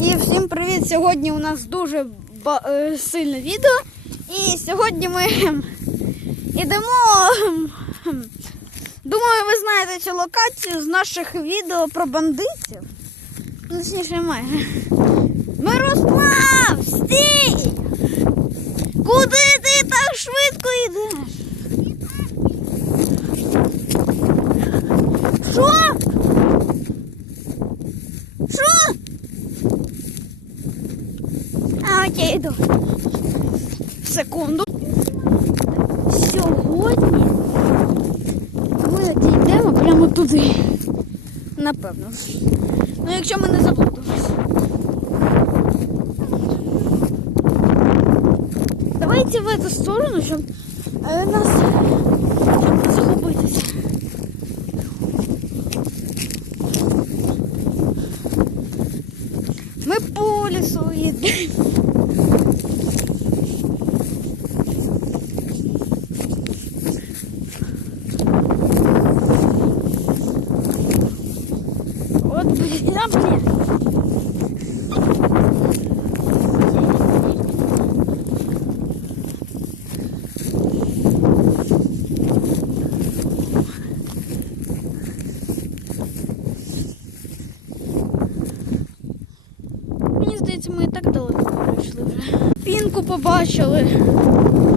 І всім привіт! Сьогодні у нас дуже е, сильне відео. І сьогодні ми ем, ідемо. ем, ем, Думаю, ви знаєте цю локацію з наших відео про бандитів. Ну, Точніше, майже. Мирослав! Стій! Куди ти так швидко йдеш? Що? Що? Окей, йду. Секунду. Сьогодні ми дійдемо прямо туди. Напевно. Ну, якщо ми не заплутаємось. Давайте в эту сторону, щоб е, нас щоб загубитися. Ми по лісу їдемо. Блін, а, блін. Мені здається, ми і так далеко пройшли вже. Пінку побачили.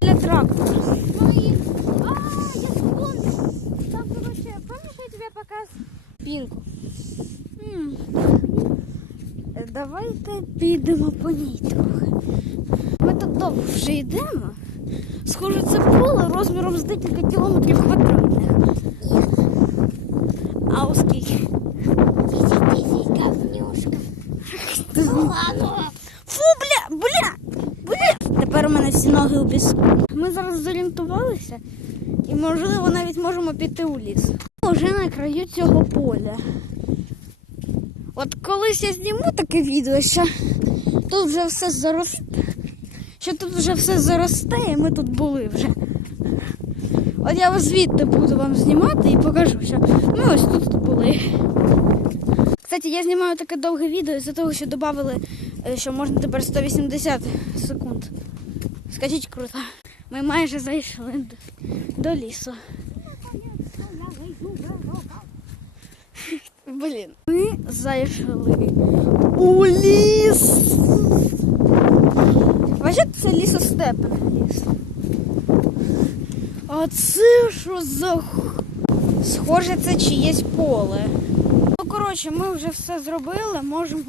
Для трактора. Пінку. Давайте підемо по ній трохи. Ми тут довго вже йдемо. Схоже, це поле розміром з декілька кілометрів квадратних. А оскільки? Ну. Фу, бля, бля, бля. Тепер у мене всі ноги у піску. Ми зараз зорієнтувалися і, можливо, навіть можемо піти у ліс. Ми вже на краю цього поля. От колись я зніму таке відео, що тут вже все заросте. Що тут вже все заросте, і ми тут були вже. От я вас звідти буду вам знімати і покажу, що ми ось тут були. Кстати, я знімаю таке довге відео із-за того, що додали, що можна тепер 180 секунд. Скажіть круто. Ми майже зайшли до, до лісу. Блін. Зайшли у ліс. Бачите, це лісостепний ліс. А це що за схоже, це чиєсь поле. Ну, коротше, ми вже все зробили, можемо